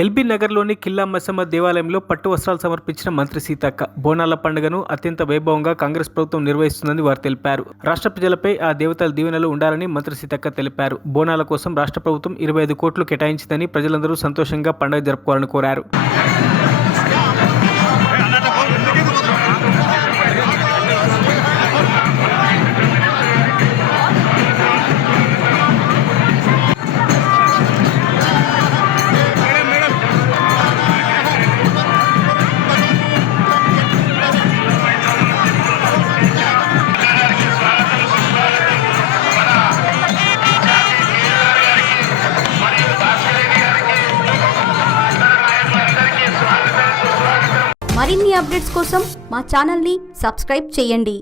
LB నగర్లోని కిల్లా మసమ్మ దేవాలయంలో పట్టు వస్త్రాలు సమర్పించిన మంత్రి సీతక్క బోనాల పండుగను అత్యంత వైభవంగా కాంగ్రెస్ ప్రభుత్వం నిర్వహిస్తుందని వారు తెలిపారు. రాష్ట్ర ప్రజలపై ఆ దేవతల దీవెనలు ఉండాలని మంత్రి సీతక్క తెలిపారు. బోనాల కోసం రాష్ట్ర ప్రభుత్వం 25 కోట్లు కేటాయించిందని ప్రజలందరూ సంతోషంగా పండుగ జరుపుకోవాలని కోరారు. మరిన్ని అప్డేట్స్ కోసం మా ఛానల్ని సబ్స్క్రైబ్ చేయండి.